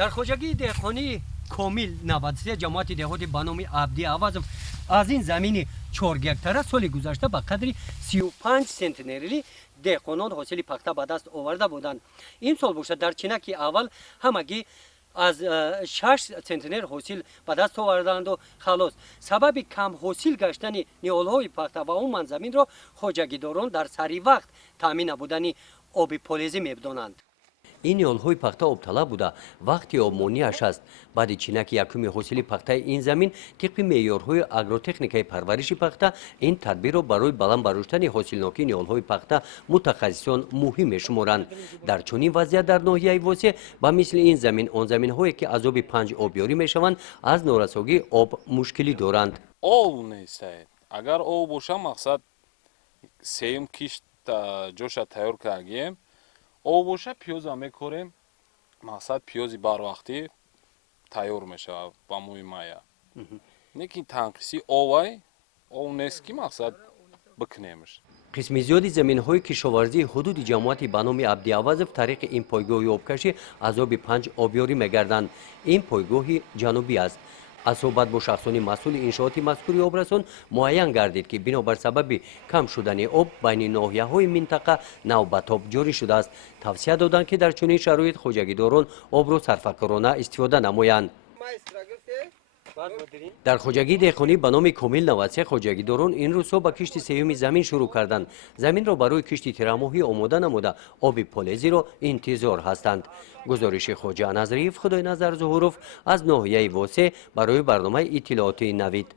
در خوجگی دهقانی کامل 93 جماعت دهاتی به نام عبدی عوض از این زمین 4 گکتاره سال گذشته به قدر 35 سنتنری دهقانان حاصل پخته به دست آورده بودند. این سال باشد در چینکی اول همگی از 6 سنتنر حاصل به دست آوردند و خلاص. سبب کم حاصل گشتن نیالهای پخته و اون زمین را خوجگیداران در سری وقت تامین بودن آب پلیزی می‌دانند. این نیالهای پخته آبطلب بوده وقتی آب مانعش است. بعد چینک یکم حاصل پخته این زمین طبق معیارهای آگروتکنیکای پرورش پخته این تدبیر را برای بلند برداشتن حاصلناکی نیالهای پخته متخصصان مهم می‌شمارند. در چنین وضعیت در ناحیه واسه با مثل این زمین آن زمین‌هایی که از آب 5 آبیاری میشوند از نارسایی آب مشکلی دارند. آب نیست. اگر آب باشه مقصد سیم کشت جوش تیار کردیم آب باشه پیاز هم میکاریم مقصد پیازی بر وقتی تیار میشه با موی مایه نیکی تنقیسی آب نیست که مقصد بکنیمش. قسم زیادی زمین‌های کشاورزی حدود جماعت به نام عبدی عوض طریق این پایگاه آبکشی از آب 5 آبیاری می‌گردند. این پایگاه جنوبی است. از صحبت با شخصان مسئول انشاءات مذکور آبرسان معین گردید که بنابر سبب کم شدن آب بین ناحیه‌های منطقه نوبتاب جاری شده است. توصیه دادند که در چنین شرایط خوجگیداران آب را صرفه‌کارانه استفاده نمایند. در خوجگی دهقانی به نام کامل 93 خوجگیداران این روزها به کشت سیوم زمین شروع کردند. زمین را برای کشت تیرماهی آماده نموده آب پلیزی را انتظار هستند. گزارش خواجه نظریف خدای نظر ظهوروف از ناحیه واسه برای برنامه اطلاعاتی نوید.